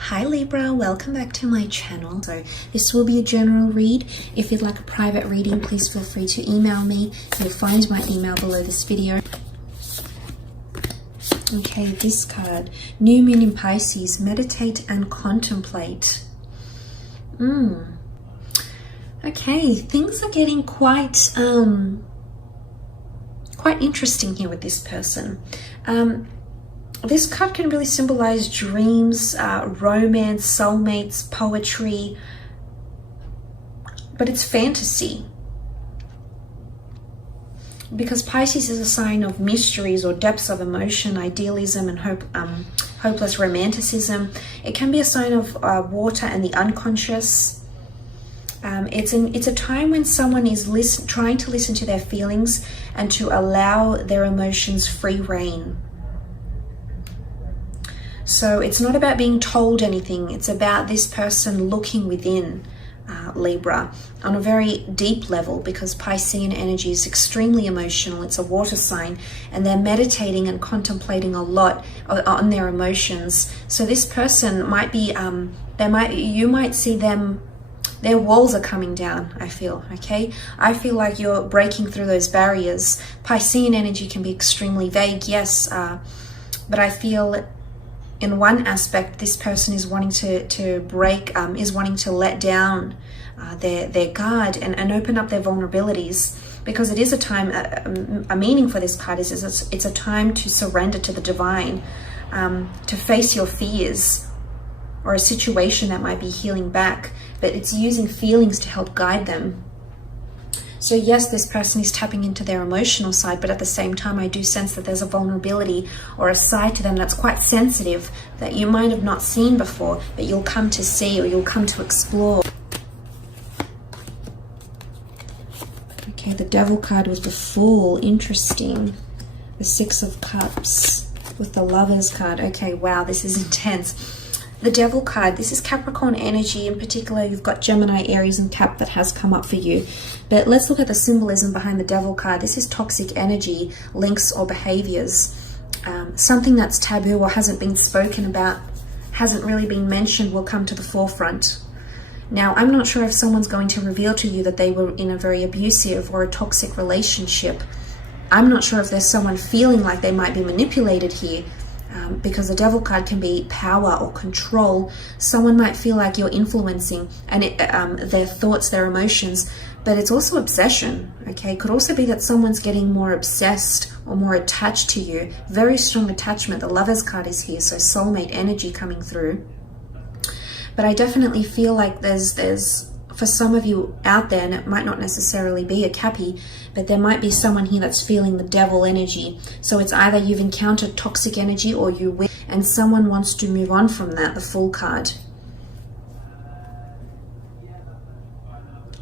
Hi Libra, welcome back to my channel. So this will be a general read. If you'd like a private reading, please feel free to email me. You'll find my email below this video. Okay, this card, New Moon in Pisces, meditate and contemplate. Okay, things are getting quite interesting here with this person. This card can really symbolize dreams, romance, soulmates, poetry, but it's fantasy. Because Pisces is a sign of mysteries or depths of emotion, idealism and hopeless romanticism. It can be a sign of water and the unconscious. It's a time when someone is trying to listen to their feelings and to allow their emotions free rein. So it's not about being told anything. It's about this person looking within, Libra, on a very deep level, because Piscean energy is extremely emotional. It's a water sign, and they're meditating and contemplating a lot on their emotions. So this person might be, you might see them, their walls are coming down, I feel, okay? I feel like you're breaking through those barriers. Piscean energy can be extremely vague, yes, but I feel in one aspect, this person is wanting to break, is wanting to let down their guard and open up their vulnerabilities, because it is a time, a meaning for this card is it's a time to surrender to the divine, to face your fears or a situation that might be healing back, but it's using feelings to help guide them. So yes, this person is tapping into their emotional side, but at the same time, I do sense that there's a vulnerability or a side to them that's quite sensitive that you might have not seen before, but you'll come to see or you'll come to explore. Okay, the Devil card with the Fool, interesting. The Six of Cups with the Lovers card. Okay, wow, this is intense. The Devil card, this is Capricorn energy. In particular, you've got Gemini, Aries, and Cap that has come up for you. But let's look at the symbolism behind the Devil card. This is toxic energy, links or behaviors. Something that's taboo or hasn't been spoken about, hasn't really been mentioned, will come to the forefront. Now, I'm not sure if someone's going to reveal to you that they were in a very abusive or a toxic relationship. I'm not sure if there's someone feeling like they might be manipulated here. Because the Devil card can be power or control. Someone might feel like you're influencing and their thoughts, their emotions, but it's also obsession, okay? Could also be that someone's getting more obsessed or more attached to you. Very strong attachment. The Lovers card is here, so soulmate energy coming through. But I definitely feel like there's for some of you out there, and it might not necessarily be a Cappy, but there might be someone here that's feeling the Devil energy. So it's either you've encountered toxic energy or you will, and someone wants to move on from that, the Fool card.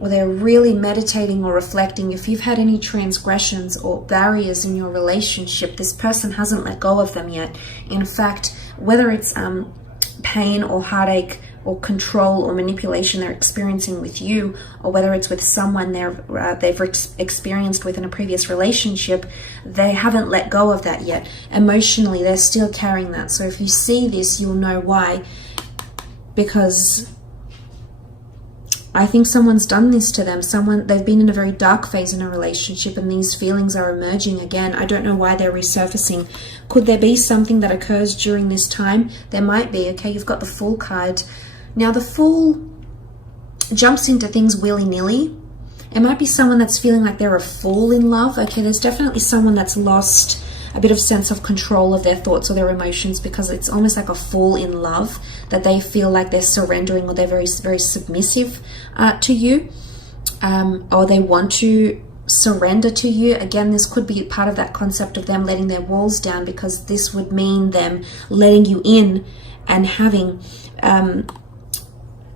Or they're really meditating or reflecting. If you've had any transgressions or barriers in your relationship, this person hasn't let go of them yet. In fact, whether it's pain or heartache or control or manipulation they're experiencing with you, or whether it's with someone they've experienced with in a previous relationship, they haven't let go of that yet. Emotionally, they're still carrying that. So if you see this, you'll know why. Because I think someone's done this to them. They've been in a very dark phase in a relationship, and these feelings are emerging again. I don't know why they're resurfacing. Could there be something that occurs during this time? There might be. Okay, you've got the Fool card. Now, the Fool jumps into things willy-nilly. It might be someone that's feeling like they're a fool in love. Okay, there's definitely someone that's lost a bit of sense of control of their thoughts or their emotions, because it's almost like a fool in love, that they feel like they're surrendering or they're very, very submissive to you, or they want to surrender to you. Again, this could be part of that concept of them letting their walls down, because this would mean them letting you in and having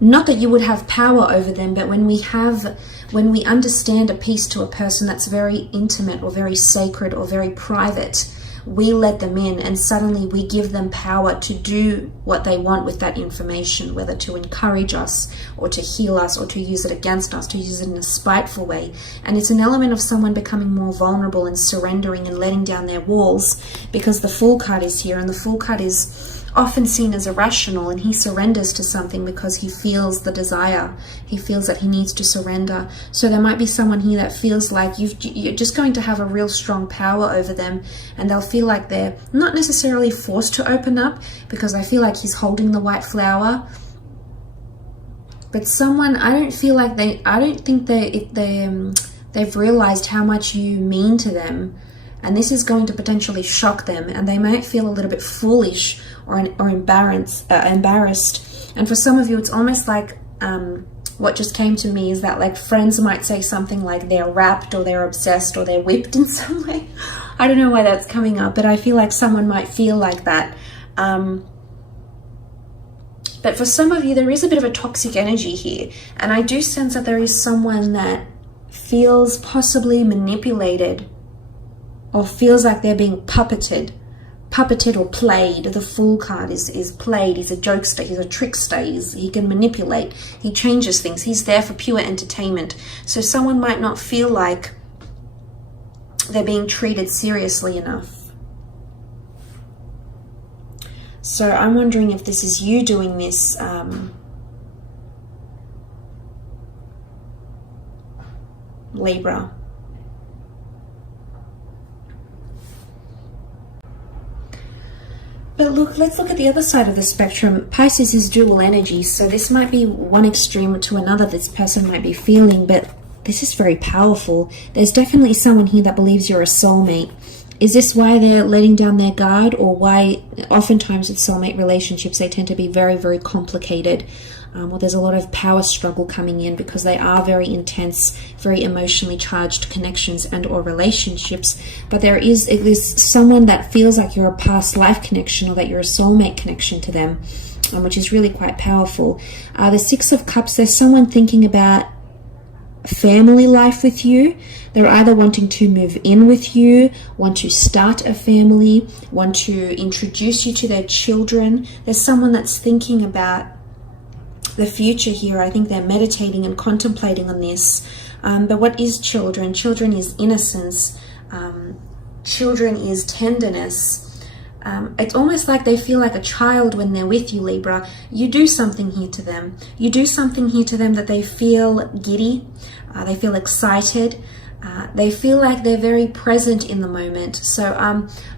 not that you would have power over them, but when we understand a piece to a person that's very intimate or very sacred or very private, we let them in, and suddenly we give them power to do what they want with that information, whether to encourage us or to heal us or to use it against us, to use it in a spiteful way. And it's an element of someone becoming more vulnerable and surrendering and letting down their walls, because the Fool card is here, and the Fool card is often seen as irrational, and he surrenders to something because he feels the desire. He feels that he needs to surrender. So there might be someone here that feels like you're just going to have a real strong power over them, and they'll feel like they're not necessarily forced to open up, because I feel like he's holding the white flower. But someone, I don't think they've realized how much you mean to them. And this is going to potentially shock them, and they might feel a little bit foolish or embarrassed. And for some of you, it's almost like what just came to me is that, like, friends might say something like they're wrapped or they're obsessed or they're whipped in some way. I don't know why that's coming up, but I feel like someone might feel like that. But for some of you, there is a bit of a toxic energy here. And I do sense that there is someone that feels possibly manipulated, or feels like they're being puppeted or played. The Fool card is played. He's a jokester, he's a trickster, he can manipulate, he changes things, he's there for pure entertainment. So someone might not feel like they're being treated seriously enough. So I'm wondering if this is you doing this, Libra. But look, let's look at the other side of the spectrum. Pisces is dual energy, so this might be one extreme to another this person might be feeling, but this is very powerful. There's definitely someone here that believes you're a soulmate. Is this why they're letting down their guard, or why oftentimes with soulmate relationships they tend to be very, very complicated? Well, there's a lot of power struggle coming in because they are very intense, very emotionally charged connections and or relationships. But there is someone that feels like you're a past life connection, or that you're a soulmate connection to them, which is really quite powerful. The Six of Cups, there's someone thinking about family life with you. They're either wanting to move in with you, want to start a family, want to introduce you to their children. There's someone that's thinking about the future here. I think they're meditating and contemplating on this. But what is children? Children is innocence. Children is tenderness. It's almost like they feel like a child when they're with you, Libra. You do something here to them. You do something here to them that they feel giddy. They feel excited. They feel like they're very present in the moment. So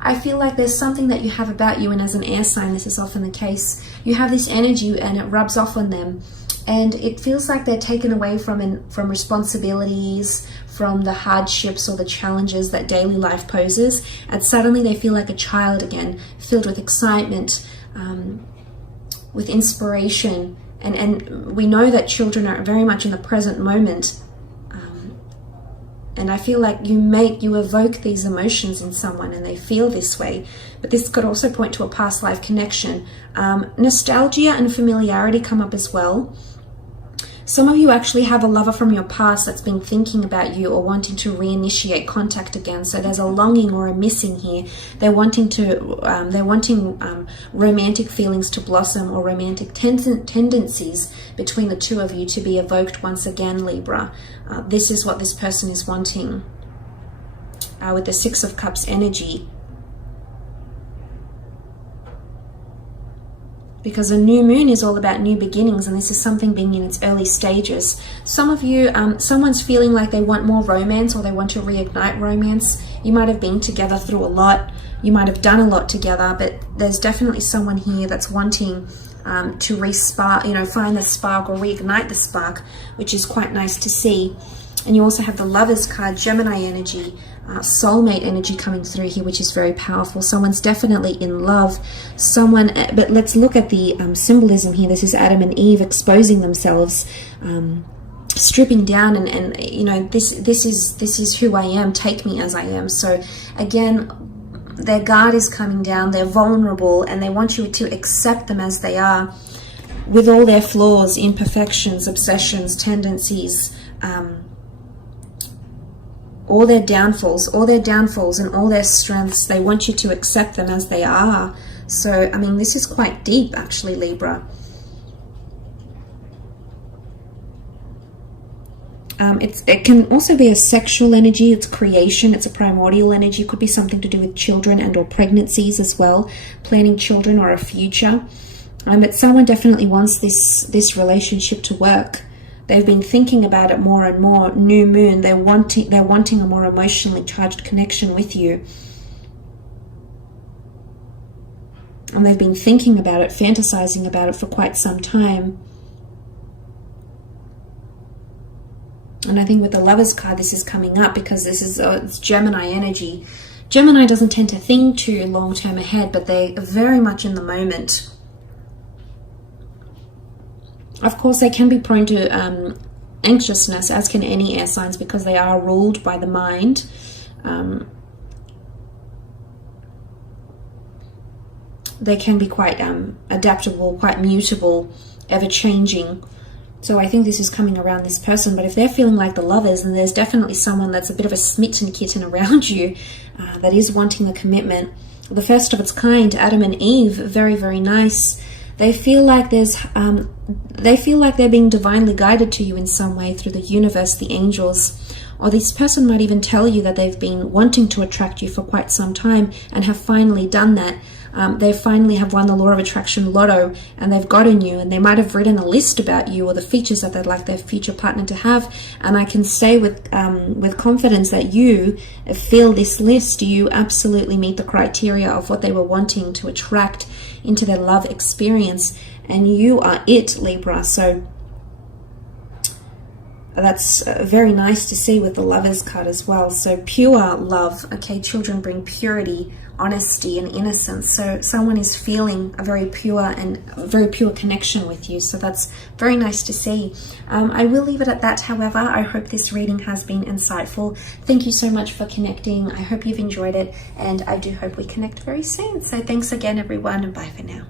I feel like there's something that you have about you, and as an air sign, this is often the case. You have this energy and it rubs off on them. And it feels like they're taken away from responsibilities, from the hardships or the challenges that daily life poses. And suddenly they feel like a child again, filled with excitement, with inspiration. And we know that children are very much in the present moment. And I feel like you evoke these emotions in someone and they feel this way. But this could also point to a past life connection. Nostalgia and familiarity come up as well. Some of you actually have a lover from your past that's been thinking about you or wanting to reinitiate contact again. So there's a longing or a missing here. They're wanting romantic feelings to blossom, or romantic tendencies between the two of you to be evoked once again, Libra. This is what this person is wanting with the Six of Cups energy. Because a new moon is all about new beginnings, and this is something being in its early stages. Some of you, someone's feeling like they want more romance, or they want to reignite romance. You might have been together through a lot. You might have done a lot together, but there's definitely someone here that's wanting to find the spark or reignite the spark, which is quite nice to see. And you also have the Lovers card, Gemini energy, soulmate energy coming through here, which is very powerful. Someone's definitely in love. But let's look at the symbolism here. This is Adam and Eve exposing themselves, stripping down, and this is who I am. Take me as I am. So again, their guard is coming down. They're vulnerable, and they want you to accept them as they are, with all their flaws, imperfections, obsessions, tendencies. All their downfalls and all their strengths. They want you to accept them as they are. So, I mean, this is quite deep, actually, Libra. It can also be a sexual energy. It's creation. It's a primordial energy. It could be something to do with children and or pregnancies as well, planning children or a future. But someone definitely wants this relationship to work. They've been thinking about it more and more. New moon. They're wanting a more emotionally charged connection with you. And they've been thinking about it, fantasizing about it for quite some time. And I think with the Lovers card, this is coming up because this is it's Gemini energy. Gemini doesn't tend to think too long-term ahead, but they're very much in the moment. Of course, they can be prone to anxiousness, as can any air signs, because they are ruled by the mind. They can be quite adaptable, quite mutable, ever-changing. So I think this is coming around this person. But if they're feeling like the Lovers, then there's definitely someone that's a bit of a smitten kitten around you that is wanting the commitment. The first of its kind, Adam and Eve, very, very nice. They feel like they're being divinely guided to you in some way through the universe, the angels. Or this person might even tell you that they've been wanting to attract you for quite some time and have finally done that. They finally have won the law of attraction lotto and they've gotten you, and they might have written a list about you or the features that they'd like their future partner to have. And I can say with confidence that you fill this list. You absolutely meet the criteria of what they were wanting to attract into their love experience, and you are it, Libra. So that's very nice to see with the Lovers card as well. So pure love. Okay, children bring purity, honesty and innocence. So someone is feeling a very pure connection with you. So that's very nice to see. I will leave it at that. However, I hope this reading has been insightful. Thank you so much for connecting. I hope you've enjoyed it, and I do hope we connect very soon. So thanks again, everyone, and bye for now.